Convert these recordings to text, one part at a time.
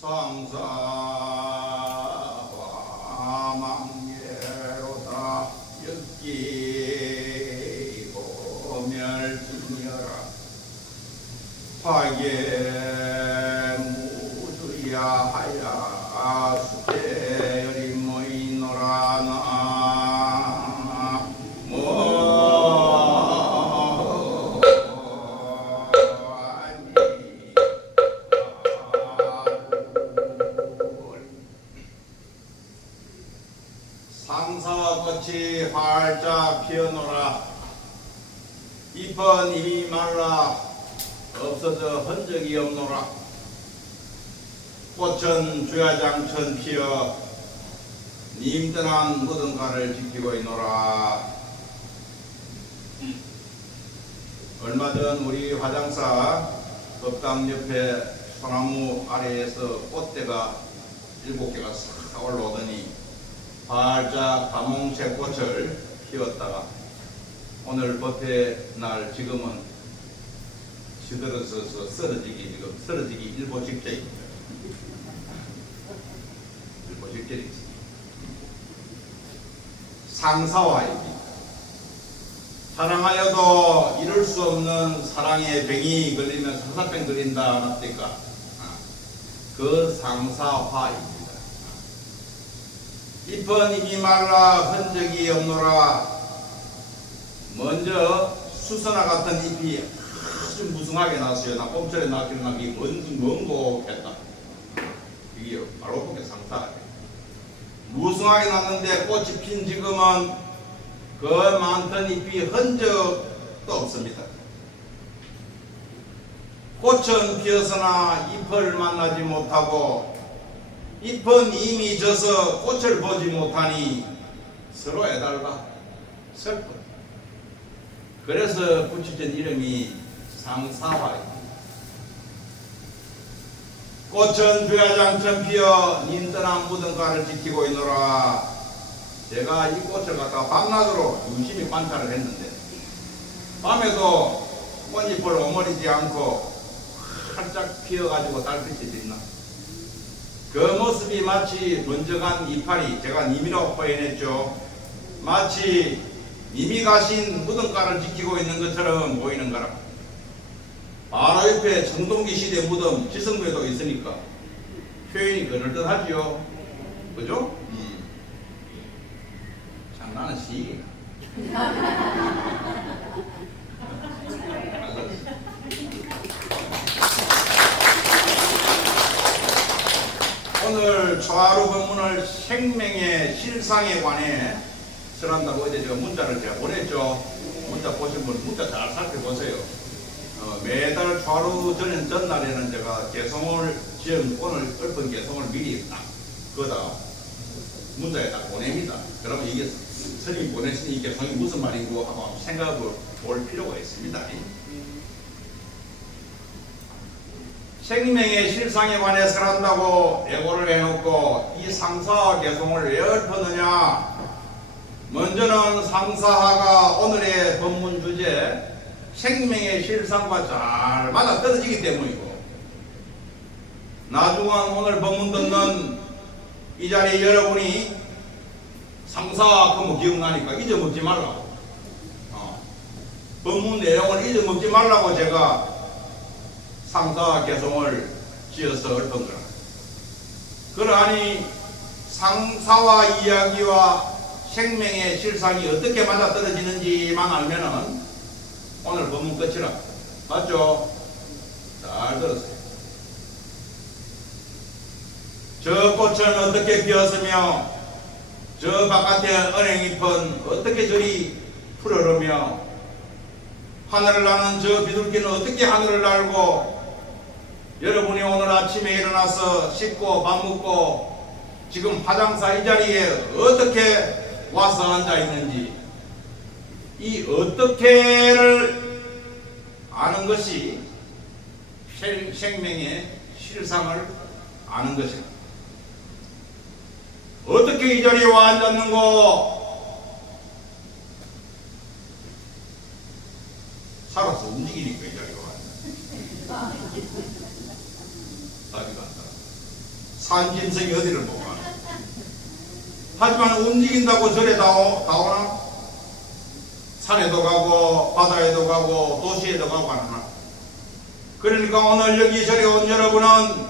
상사와 망예로다 엮이고 멸진여라 화계 무주야 하야 수태열이 모이노라 상사와 꽃이 활짝 피어노라. 잎은 이미 말라 없어져 흔적이 없노라. 꽃은 주야장천 피어 님떠난 무덤가를 지키고 있노라. 얼마 전 우리 화장사 법당 옆에 소나무 아래에서 꽃대가 7개가 싹 올라오더니 활짝 다몽새 꽃을 피웠다가 오늘 법회 날 지금은 시들어서 쓰러지기 일보 직전입니다. 일보 직전이지. 상사화입니다. 사랑하여도 이룰 수 없는 사랑의 병이 걸리면 사사병 걸린다 않았습니까? 그 상사화입니다. 잎은 이미 말라 흔적이 없노라. 먼저 수선화 같은 잎이 아주 무성하게 났어요. 나 봄철에 났기는 나기 먼곡했다. 이게 바로 보게 상사예요. 무성하게 났는데 꽃이 핀 지금은 그 많던 잎이 흔적도 없습니다. 꽃은 피어서나 잎을 만나지 못하고 잎은 이미 져서 꽃을 보지 못하니 서로 애달라 슬픈. 그래서 붙여진 이름이 상사화입니다. 꽃은 주야장천 피어 님떠난 무덤가를 지키고 있노라. 제가 이 꽃을 갖다가 밤낮으로 유심히 관찰을 했는데 밤에도 꽃잎을 오므리지 않고 활짝 피어가지고 달빛이 빛나. 그 모습이 마치 번쩍한 이파리, 제가 님이라고 표현했죠. 마치 님이 가신 무덤가를 지키고 있는 것처럼 보이는 거라. 바로 옆에 청동기 시대 무덤 지성묘도 있으니까 표현이 그럴듯하지요. 그죠? 참 나는 시기가 오늘 초하루 법문을 생명의 실상에 관해 설한다고 어제 제가 문자를 제가 보냈죠. 문자 보신 분 문자 잘 살펴보세요. 매달 초하루 전날에는 제가 개성을 지은 오늘 읊은 개성을 미리 딱 거다 문자에 딱 보냅니다. 그러면 이게 스님이 보내신 이 개성이 무슨 말이고 하고 생각을 볼 필요가 있습니다. 생명의 실상에 관해 설한다고 예고를 해놓고 이 상사화 개성을 왜 읊었느냐. 먼저는 상사화가 오늘의 법문 주제 생명의 실상과 잘 맞아떨어지기 때문이고, 나중은 오늘 법문 듣는 이 자리에 여러분이 상사화 그뭐 기억나니까 잊어먹지 말라고, 법문 내용을 잊어먹지 말라고 제가 상사화 개성을 지어서 읊은 거라. 그러하니 상사화 이야기와 생명의 실상이 어떻게 맞아떨어지는지만 알면은 오늘 법문 끝이라. 맞죠? 잘 들었어요. 저 꽃은 어떻게 피었으며 저 바깥의 은행잎은 어떻게 저리 푸르르며 하늘을 나는 저 비둘기는 어떻게 하늘을 날고 여러분이 오늘 아침에 일어나서 씻고 밥 먹고 지금 화장사 이 자리에 어떻게 와서 앉아 있는지, 이 어떻게를 아는 것이 생명의 실상을 아는 것입니다. 어떻게 이 자리에 와 앉았는고? 살아서 움직이니까 이 자리에 와 앉았는고. 답이 간다. 산짐승이 어디를 못 가나. 하지만 움직인다고 절에 다오나? 산에도 가고 바다에도 가고 도시에도 가고 하나. 그러니까 오늘 여기저기 온 여러분은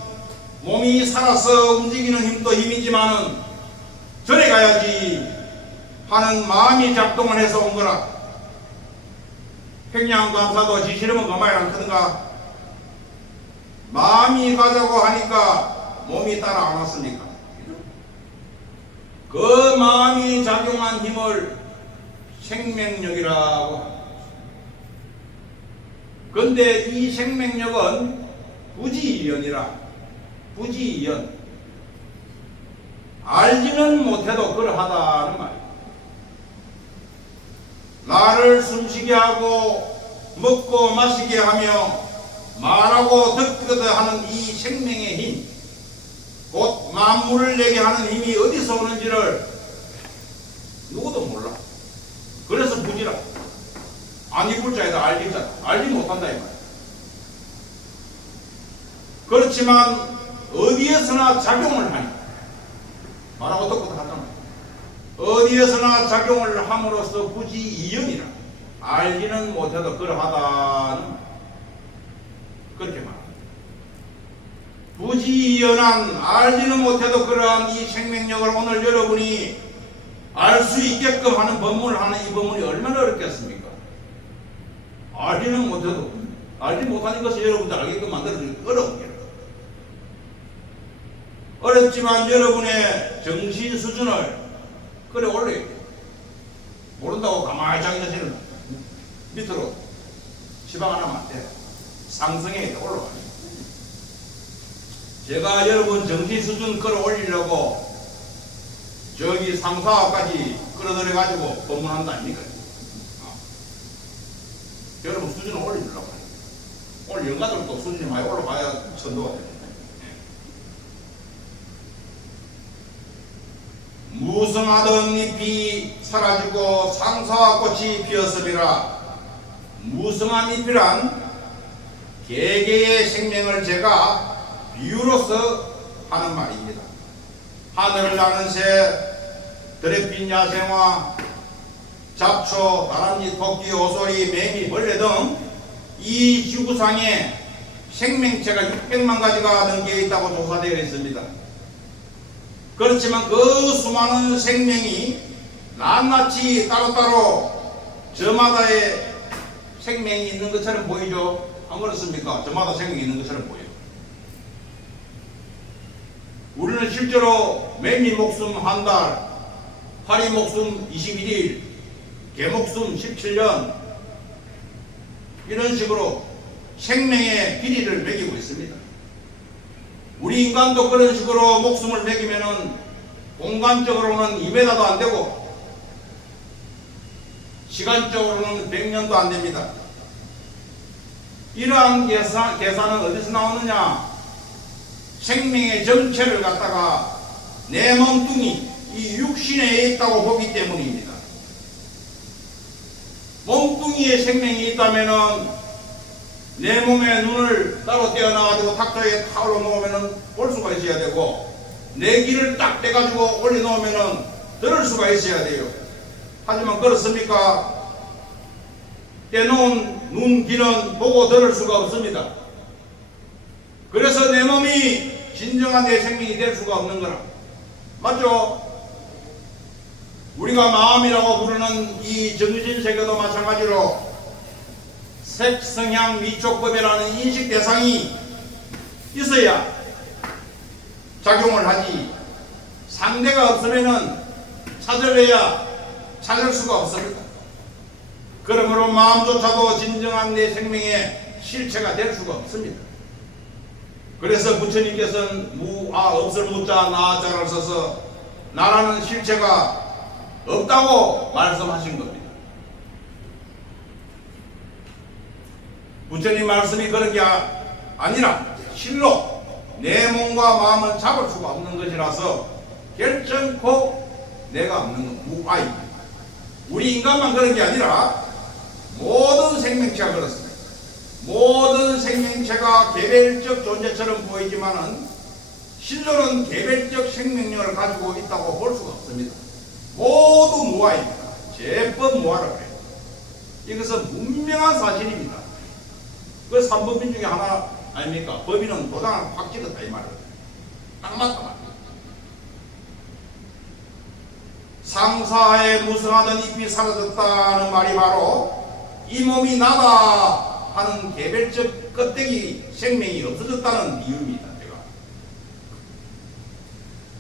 몸이 살아서 움직이는 힘도 힘이지만은 절에 가야지 하는 마음이 작동을 해서 온 거라. 평양감사도 지시름은 가만히 크든가 마음이 가자고 하니까 몸이 따라 안 왔습니까? 그 마음이 작용한 힘을 생명력이라고 합니다. 근데 이 생명력은 부지연이라. 부지연. 알지는 못해도 그러하다는 말이에요. 나를 숨쉬게 하고 먹고 마시게 하며 말하고 듣게 하는 이 생명의 힘, 곧 만물을 내게 하는 힘이 어디서 오는지를 누구도 몰라. 그래서 부지라. 안 입을 자에다 알지 자다. 알지 못한다 이 말이야. 그렇지만 어디에서나 작용을 하니 말하고 듣고 하잖아. 어디에서나 작용을 함으로써 부지이연이라. 알지는 못해도 그러하다는 그렇게 말합니다. 부지연한 알지는 못해도 그러한 이 생명력을 오늘 여러분이 알 수 있게끔 하는 법문을 하는 이 법문이 얼마나 어렵겠습니까? 알지는 못해도 알지 못하는 것을 여러분들 알게끔 만들어주기 어려운 게 어렵지만 여러분의 정신 수준을 그래 올려야 돼. 모른다고 가만히 자기 자신을 밑으로 지방 하나만 안 돼. 상승해 올라가요. 제가 여러분 정신 수준 끌어올리려고 저기 상사까지 끌어들여가지고 법문한다 아닙니까? 여러분 수준을 올리려고 해요. 오늘 영가들도 수준이 많이 올라가야 천도가 됩니다. 무성하던 잎이 사라지고 상사와 꽃이 피었음이라. 무성한 잎이란 개개의 생명을 제가 비유로서 하는 말입니다. 하늘을 나는 새, 들에 핀 야생화, 잡초, 다람쥐, 토끼, 오소리, 매미, 벌레 등 이 지구상에 생명체가 600만 가지가 넘게 있다고 조사되어 있습니다. 그렇지만 그 수많은 생명이 낱낱이 따로따로 저마다의 생명이 있는 것처럼 보이죠? 안 그렇습니까? 저마다 생명이 있는 것처럼 보여요. 우리는 실제로 매미 목숨 한 달, 파리 목숨 21일, 개 목숨 17년 이런 식으로 생명의 길이를 매기고 있습니다. 우리 인간도 그런 식으로 목숨을 매기면은 공간적으로는 2m도 안 되고 시간적으로는 100년도 안 됩니다. 이러한 계산은 어디서 나오느냐? 생명의 정체를 갖다가 내 몸뚱이 이 육신에 있다고 보기 때문입니다. 몸뚱이에 생명이 있다면은 내 몸에 눈을 따로 떼어놔가지고 탁자에 탁 올려놓으면은 볼 수가 있어야 되고 내 귀를 딱 떼가지고 올려놓으면은 들을 수가 있어야 돼요. 하지만 그렇습니까? 떼놓은 눈, 귀는 보고 들을 수가 없습니다. 그래서 내 몸이 진정한 내 생명이 될 수가 없는 거라. 맞죠? 우리가 마음이라고 부르는 이 정신세계도 마찬가지로 색성향 미촉법이라는 인식 대상이 있어야 작용을 하지 상대가 없으면은 찾아내야 찾을 수가 없습니다. 그러므로 마음조차도 진정한 내 생명의 실체가 될 수가 없습니다. 그래서 부처님께서는 없을 무자 나자를 써서 나라는 실체가 없다고 말씀하신 겁니다. 부처님 말씀이 그런 게 아니라 실로 내 몸과 마음을 잡을 수가 없는 것이라서 결정코 내가 없는 무아입니다. 우리 인간만 그런 게 아니라 모든 생명체가 그렇습니다. 모든 생명체가 개별적 존재처럼 보이지만은 신론은 개별적 생명력을 가지고 있다고 볼 수가 없습니다. 모두 무아입니다. 제법 무아라고 해요. 이것은 분명한 사실입니다. 그 3법인 중에 하나 아닙니까? 법인은 도장을 확 찍었다 이 말이에요. 딱 맞다 말이에요. 상사에 무성하던 잎이 사라졌다는 말이 바로 이 몸이 나다 하는 개별적 껍데기 생명이 없어졌다는 이유입니다. 제가.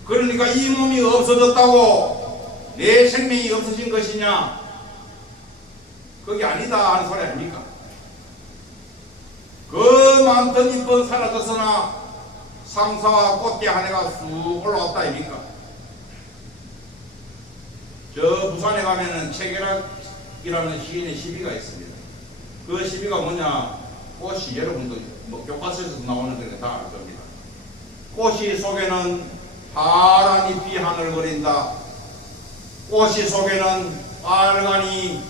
그러니까 이 몸이 없어졌다고 내 생명이 없어진 것이냐? 그게 아니다 하는 소리 아닙니까? 그 많던 잎은 사라졌으나 상사와 꽃게 한 해가 쑥 올라왔다 아닙니까? 저 부산에 가면은 최계락이라는 시인의 시비가 있습니다. 그 시비가 뭐냐? 꽃이 여러분도 뭐 교과서에서 나오는 거 다 알 겁니다. 꽃이 속에는 파란 잎이 하늘거린다. 꽃이 속에는 빨간이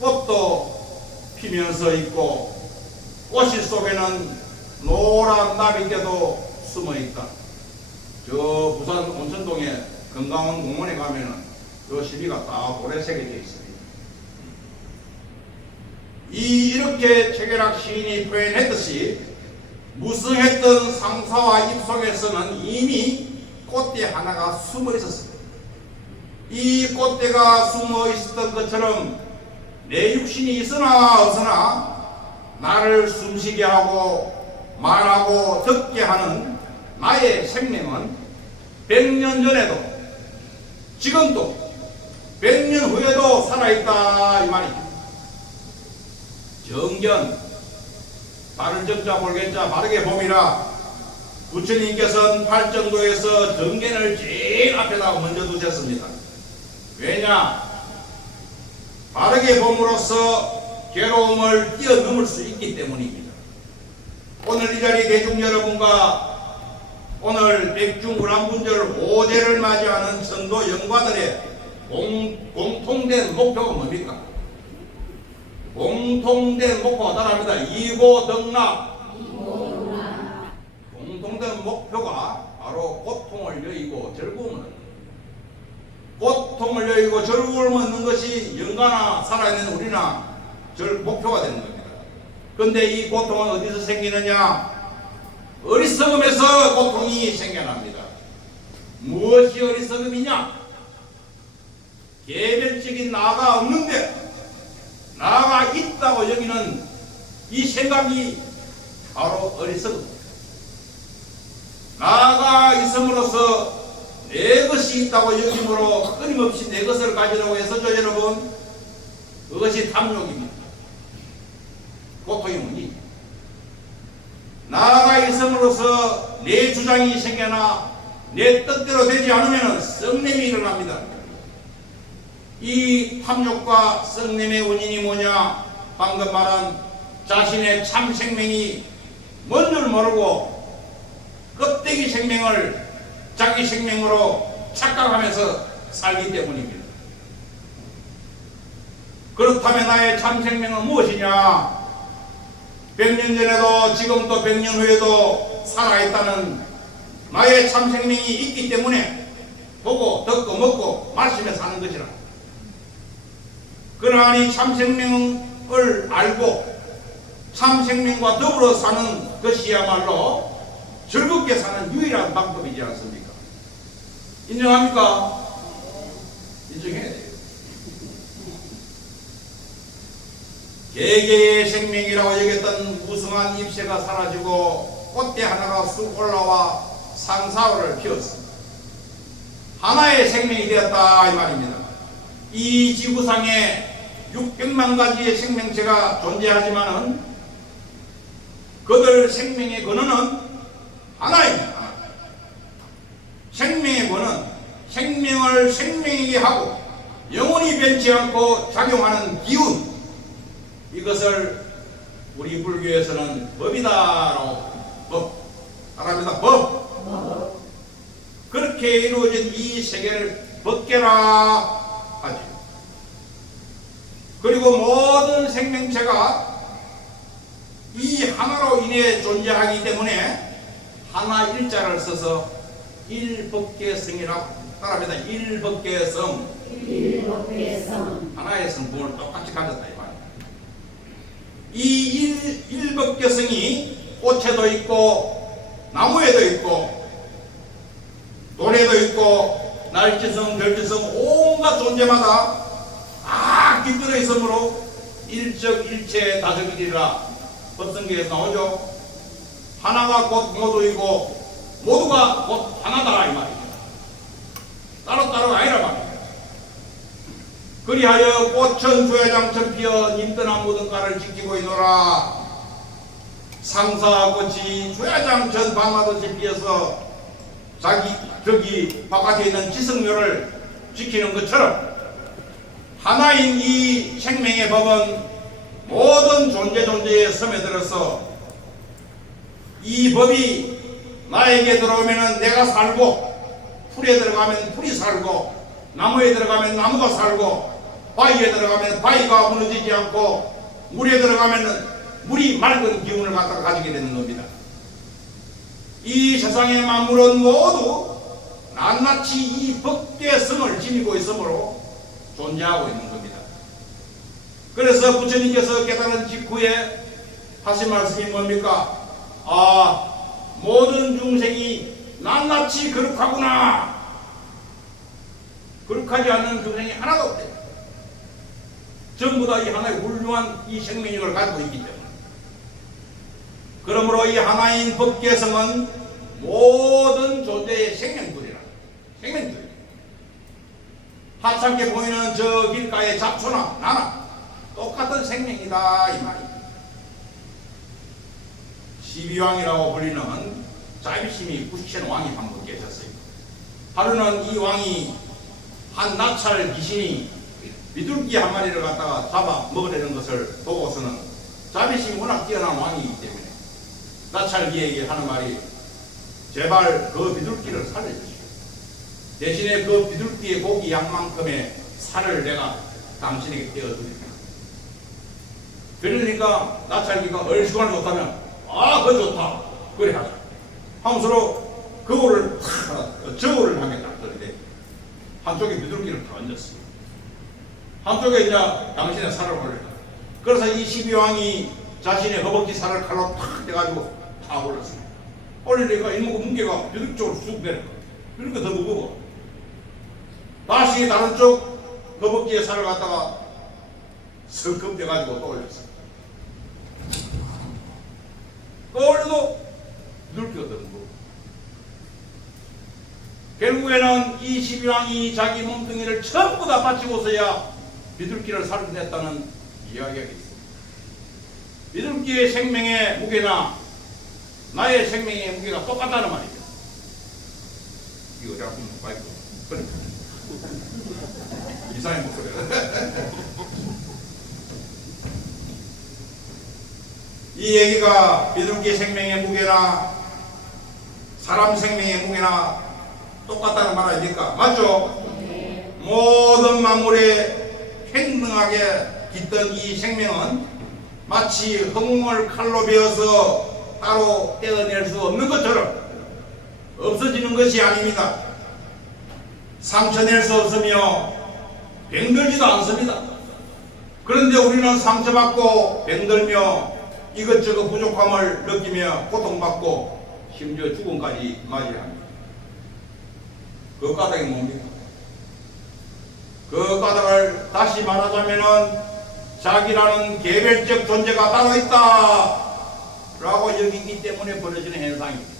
꽃도 피면서 있고 꽃이 속에는 노란 나비떼도 숨어 있다. 저 부산 온천동에 건강원 공원에 가면은 그 시비가 다 고래색이 되어 있습니다. 이렇게 최계락 시인이 표현했듯이 무성했던 상사와 잎 속에서는 이미 꽃대 하나가 숨어 있었습니다. 이 꽃대가 숨어 있었던 것처럼 내 육신이 있으나 없으나 나를 숨쉬게 하고 말하고 듣게 하는 나의 생명은 100년 전에도 지금도 100년 후에도 살아있다 이 말입니다. 정견 바른 정자 볼견자 바르게 봄이라 부처님께서는 팔정도에서 정견을 제일 앞에다가 먼저 두셨습니다. 왜냐? 바르게 봄으로써 괴로움을 뛰어넘을 수 있기 때문입니다. 오늘 이 자리 대중 여러분과 오늘 백중불안분절 5제를 맞이하는 천도 영과들의 공통된 목표가 뭡니까? 공통된 목표가 따라합니다. 이고덕락. 공통된 목표가 바로 고통을 여의고 즐거움을 얻는 고통을 여의고 즐거움을 얻는 것이 영가나 살아있는 우리나 목표가 되는 겁니다. 그런데 이 고통은 어디서 생기느냐? 어리석음에서 고통이 생겨납니다. 무엇이 어리석음이냐? 개별적인 나가 없는데 나가 있다고 여기는 이 생각이 바로 어리석음. 나가 있음으로써 내 것이 있다고 여김으로 끊임없이 내 것을 가지려고 해서죠 여러분. 그것이 탐욕입니다. 고통이 뭐니? 나가 있음으로써 내 주장이 생겨나 내 뜻대로 되지 않으면 썩냄이 일어납니다. 이 탐욕과 썩냄의 원인이 뭐냐? 방금 말한 자신의 참 생명이 뭔 줄 모르고 껍데기 생명을 자기 생명으로 착각하면서 살기 때문입니다. 그렇다면 나의 참 생명은 무엇이냐? 100년 전에도 지금도 100년 후에도 살아있다는 나의 참 생명이 있기 때문에 보고 듣고 먹고 마시며 사는 것이라. 그러하니 참 생명을 알고 참 생명과 더불어 사는 것이야말로 즐겁게 사는 유일한 방법이지 않습니까? 인정합니까? 인정해야 돼요. 개개의 생명이라고 여겼던 무성한 잎새가 사라지고 꽃대 하나가 쑥 올라와 상사월을 피웠습니다. 하나의 생명이 되었다 이 말입니다. 이 지구상에 600만 가지의 생명체가 존재하지만은 그들 생명의 근원은 하나입니다. 생명의 근원, 생명을 생명이게 하고 영원히 변치 않고 작용하는 기운, 이것을 우리 불교에서는 법이다라고 말합니다. 법. 그렇게 이루어진 이 세계를 법계라 하죠. 그리고 모든 생명체가 이 하나로 인해 존재하기 때문에 하나 일자를 써서 일법계성이라고. 따라합니다. 일법계성. 일법계성. 하나의 성품을 똑같이 가졌다 이 말이에요. 이 일법계성이 꽃에도 있고 나무에도 있고 돌에도 있고 날지성 별지성 온갖 존재마다 다 깃들어 있으므로 일적일체 다적이리라 법성계에서 나오죠. 하나가 곧 모두이고 모두가 곧 하나다 이 말이에요. 따로따로가 아니라 말이에요. 그리하여 꽃은 주야장천 피어 님떠나 무등가를 지키고 있노라. 상사꽃이 주야장천 밤하듯이 피어서 저기 바깥에 있는 지성묘를 지키는 것처럼 하나인 이 생명의 법은 모든 존재에 스며들어서 이 법이 나에게 들어오면 내가 살고 풀에 들어가면 풀이 살고 나무에 들어가면 나무가 살고 바위에 들어가면 바위가 무너지지 않고 물에 들어가면 물이 맑은 기운을 갖다가 가지게 되는 겁니다. 이 세상의 만물은 모두 낱낱이 이 법계성을 지니고 있으므로 존재하고 있는 겁니다. 그래서 부처님께서 깨달은 직후에 하신 말씀이 뭡니까? 모든 중생이 낱낱이 거룩하구나. 거룩하지 않는 중생이 하나도 없대요. 전부 다 이 하나의 훌륭한 이 생명력을 가지고 있기 때문에. 그러므로 이 하나인 법계성은 모든 존재의 생명들이라. 생명들. 하찮게 보이는 저 길가의 잡초나 나나 똑같은 생명이다 이 말입니다. 12왕이라고 불리는 자비심이 굳히는 왕이 한 분 계셨어요. 하루는 이 왕이 한 나찰 귀신이 비둘기 한 마리를 갖다가 잡아 먹으려는 것을 보고서는 자비심이 워낙 뛰어난 왕이기 때문에 나찰귀에게 하는 말이 제발 그 비둘기를 살려주시오. 대신에 그 비둘기의 고기 양만큼의 살을 내가 당신에게 떼어드립니다. 그러니까 나찰귀가 얼씨구나 좋다면 그거 좋다 그래 하자 하면서로 그거를 탁 저울을 향해 딱 들이대 한쪽에 비둘기를 다 얹었어요. 한쪽에 이제 당신의 살을 올려요. 그래서 이 12왕이 자신의 허벅지 살을 칼로 탁 대가지고 다 올렸어요. 올리니까 이목구 무게가 비둘기 쪽으로 쑥 내려. 그러니까 더 무거워. 다시 다른 쪽 허벅지의 살을 갖다가 슬금 대가지고 또 올렸어요. 또 올려도 비둘기가 더 무거워. 결국에는 이 12왕이 자기 몸뚱이를 전부 다 바치고서야 비둘기를 살려냈다는 이야기가 있습니다. 비둘기의 생명의 무게나 나의 생명의 무게가 똑같다는 말이죠. 이거 내가 보면 마이크 그러니까 이상의 목소리야. 이 얘기가 비둘기 생명의 무게나 사람 생명의 무게나 똑같다는 말 아닙니까? 맞죠? 네. 모든 만물에 횡등하게 깃든 이 생명은 마치 허공을 칼로 베어서 따로 떼어낼 수 없는 것처럼 없어지는 것이 아닙니다. 상처낼 수 없으며 병들지도 않습니다. 그런데 우리는 상처받고 병들며 이것저것 부족함을 느끼며 고통받고 심지어 죽음까지 맞이해야 합니다. 그 까닭이 뭡니까? 그 까닭을 다시 말하자면은 자기라는 개별적 존재가 따로 있다 라고 여기기 때문에 벌어지는 현상입니다.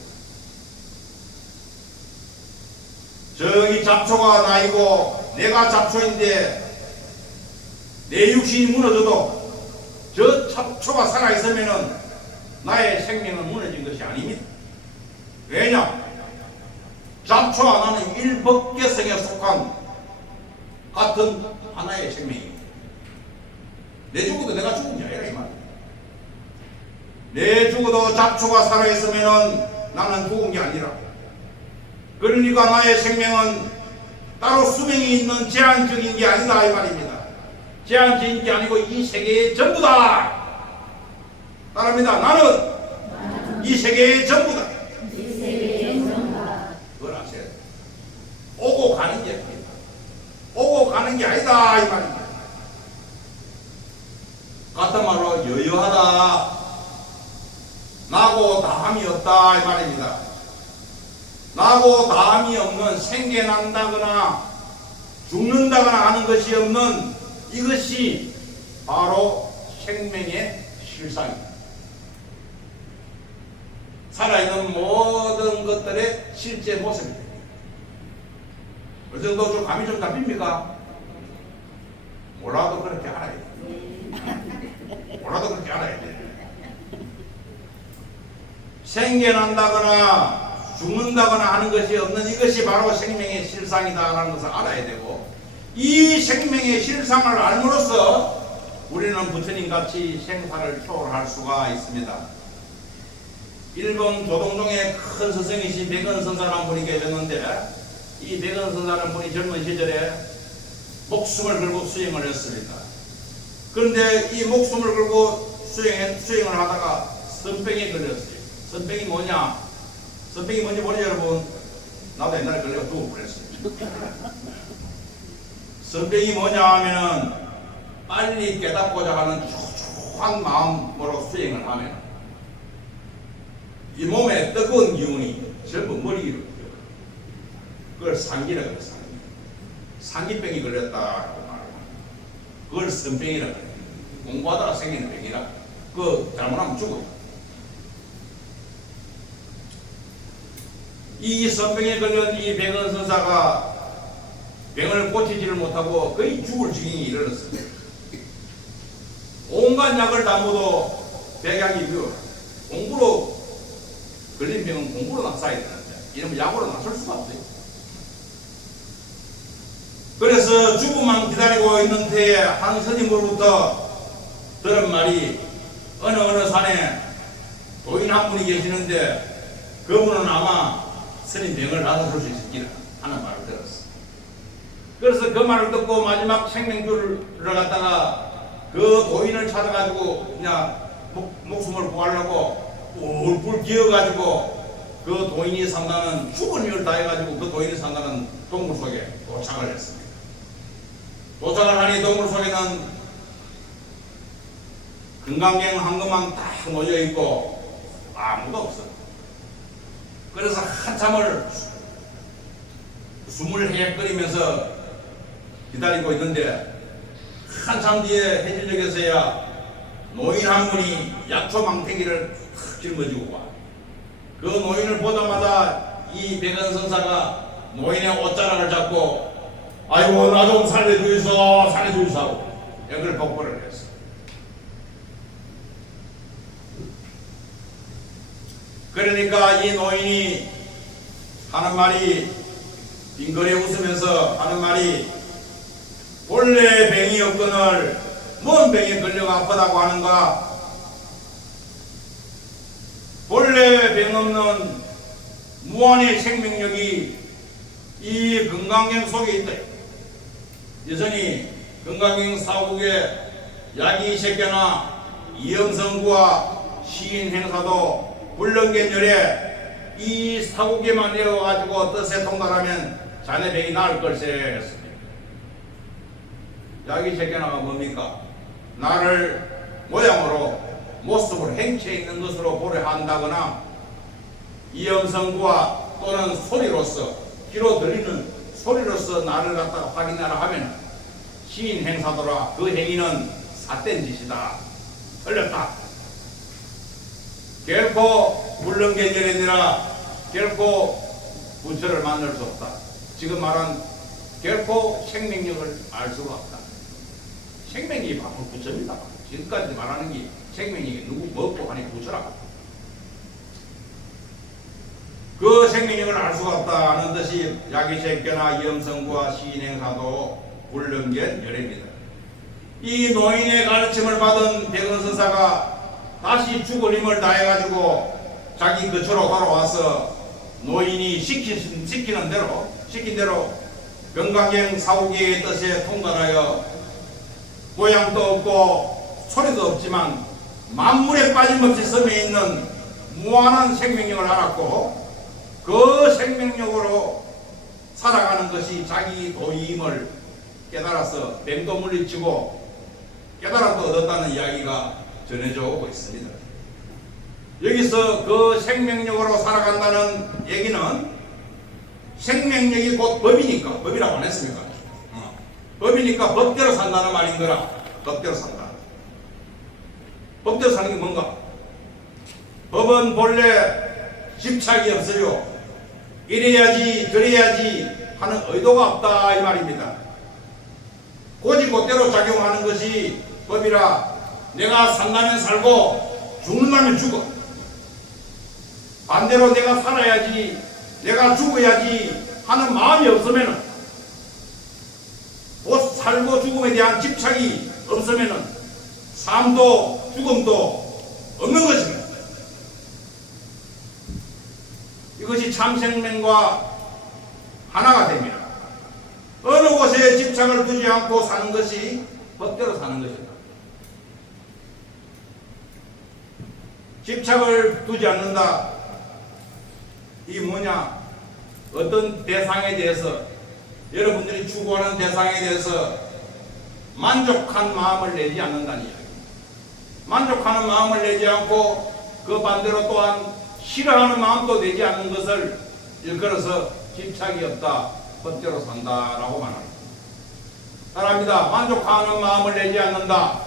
저기 잡초가 나이고 내가 잡초인데 내 육신이 무너져도 저 잡초가 살아있으면은 나의 생명은 무너진 것이 아닙니다. 왜냐? 잡초와 나는 일법계성에 속한 같은 하나의 생명입니다. 내 죽어도 내가 죽은 게 아니라 이 말이야. 내 죽어도 잡초가 살아있으면 나는 죽은 게 아니라. 그러니까 나의 생명은 따로 수명이 있는 제한적인 게 아니다 이 말입니다. 제한적인 게 아니고 이 세계의 전부다. 따라합니다. 나는 이 세계의 전부다. 이 세계의 전부다. 그걸 아세요? 오고 가는 게 아닙니다. 오고 가는 게 아니다 이 말입니다. 같은 말로 여여하다, 나고 다함이 없다 이 말입니다. 나고 다함이 없는, 생겨난다거나 죽는다거나 하는 것이 없는 이것이 바로 생명의 실상입니다. 살아있는 모든 것들의 실제 모습입니다. 그 정도 좀 감이 좀 잡힙니까? 몰라도 그렇게 알아야 돼. 몰라도 그렇게 알아야 돼. 생겨난다거나 죽는다거나 하는 것이 없는 이것이 바로 생명의 실상이다라는 것을 알아야 되고, 이 생명의 실상을 알므로써 우리는 부처님같이 생사를 초월할 수가 있습니다. 일본 조동종의 큰 스승이신 백은선사라는 분이 계셨는데, 이 백은선사라는 분이 젊은 시절에 목숨을 걸고 수행을 했습니다. 그런데 이 목숨을 걸고 수행을 하다가 선병에 걸렸어요. 선병이 뭐냐? 선병이 뭔지 모르죠 여러분? 나도 옛날에 걸려서 죽을 뻔했어요. 선병이 뭐냐 하면은 빨리 깨닫고자 하는 초조한 마음으로 수행을 하면 이 몸에 뜨거운 기운이 전부 머리 위로 뛰어요. 그걸 상기라고 해요. 상기병이 걸렸다라고 말합니다. 그걸 선병이라고 해요. 공부하다가 생기는 병이라. 그거 잘못하면 죽어요. 이 선병에 걸린 이 백은선사가 병을 고치지를 못하고 거의 죽을 지경에 이르렀습니다. 온갖 약을 다 먹어도 백약이 미워. 공부로 걸린 병은 공부로 낫어야 되는데 이러면 약으로 낫을 수가 없어요. 그래서 죽음만 기다리고 있는 때에 한 스님으로부터 들은 말이, 어느 산에 도인 한 분이 계시는데 그분은 아마 스님 병을 낫아줄 수 있으리라 하는 말을 들었어. 그래서 그 말을 듣고 마지막 생명줄을 갖다가 그 도인을 찾아가지고 그냥 목숨을 구하려고 뿔뿔 기어가지고 그 도인이 산다는, 죽은 일을 다해가지고 그 도인이 산다는 동굴 속에 도착을 했습니다. 도착을 하니 동굴 속에는 금강경 한 것만 딱 놓여 있고 아무도 없어. 그래서 한참을 숨을 헤헷거리면서 기다리고 있는데, 한참 뒤에 해질녘에서야 노인 한 분이 약초 망태기를 탁 짊어지고 와. 그 노인을 보자마자 이 백은선사가 노인의 옷자락을 잡고, 아이고 나 좀 살려주이소 하고 여기를 복부를 했어. 그러니까 이 노인이 하는 말이, 빙그레 웃으면서 하는 말이, 본래 병이 없거늘 뭔 병에 걸려가 아프다고 하는가? 본래 병 없는 무한의 생명력이 이 금강경 속에 있다. 여전히 금강경 사국의 야기새끼나 이영성구와 시인 행사도 불렁견열에 이 사국에만 내려가지고 뜻에 통달하면 자네 병이 나을 걸세 했습니다. 야기새끼나가 뭡니까? 나를 모양으로 모습으로 행체에 있는 것으로 보려 한다거나, 이영성구와 또는 소리로서, 귀로 들리는 소리로서 나를 갖다가 확인하라 하면 시인 행사더라. 그 행위는 삿된 짓이다. 틀렸다. 결코 물렁개념이라 결코 부처를 만날 수 없다. 지금 말한 결코 생명력을 알 수가 없다. 생명력이 바로 부처입니다. 지금까지 말하는 게 생명력이 누구 먹고 하니 부처라. 그 생명력을 알 수가 없다는 뜻이 야기새끼나 이영성구와 시인행사도 불능견 열애입니다. 이 노인의 가르침을 받은 백은선사가 다시 죽을 힘을 다해가지고 자기 거처로 돌아와서 노인이 시킨 대로 금강경 사후기의 뜻에 통달하여 모양도 없고 소리도 없지만 만물에 빠짐없이 섬에 있는 무한한 생명력을 알았고, 그 생명력으로 살아가는 것이 자기 도임을 깨달아서 뱀도 물리치고 깨달음도 얻었다는 이야기가 전해져 오고 있습니다. 여기서 그 생명력으로 살아간다는 얘기는 생명력이 곧 법이니까, 법이라고 안 했습니까? 법이니까 법대로 산다는 말인 거라. 법대로 산다. 법대로 사는 게 뭔가? 법은 본래 집착이 없어요. 이래야지 저래야지 하는 의도가 없다 이 말입니다. 고지고대로 작용하는 것이 법이라. 내가 산다면 살고 죽는다면 죽어. 반대로 내가 살아야지, 내가 죽어야지 하는 마음이 없으면은, 곧 살고 죽음에 대한 집착이 없으면은 삶도 죽음도 없는 것입니다. 이것이 참 생명과 하나가 됩니다. 어느 곳에 집착을 두지 않고 사는 것이 법대로 사는 것입니다. 집착을 두지 않는다. 이 뭐냐? 어떤 대상에 대해서, 여러분들이 추구하는 대상에 대해서 만족한 마음을 내지 않는다는 이야기. 만족하는 마음을 내지 않고 그 반대로 또한 싫어하는 마음도 내지 않는 것을 일컬어서 집착이 없다, 법대로 산다라고 말합니다. 따라합니다. 만족하는 마음을 내지 않는다.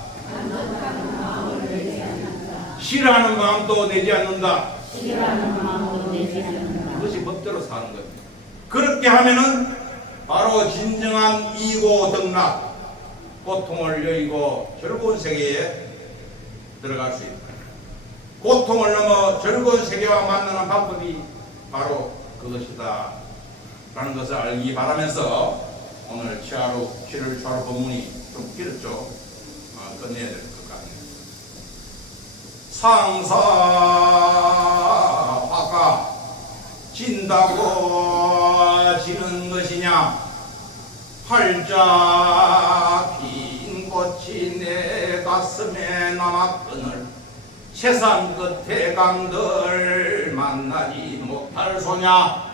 싫어하는 마음도 내지 않는다. 그것이 법대로 사는 겁니다. 그렇게 하면은 바로 진정한 이고 덕락, 고통을 여의고 즐거운 세계에 들어갈 수 있다. 고통을 넘어 즐거운 세계와 만나는 방법이 바로 그것이다 라는 것을 알기 바라면서 오늘 7월 초하루 본문이 좀 길었죠. 끝내야 될 것 같네요. 상사화가 진다고 지는 것이냐? 활짝 핀 꽃이 내 가슴에 남았거늘 세상 끝에 강들 만나지 못할 소냐?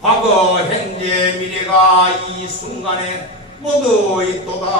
과거, 현재, 미래가 이 순간에 모두 있도다.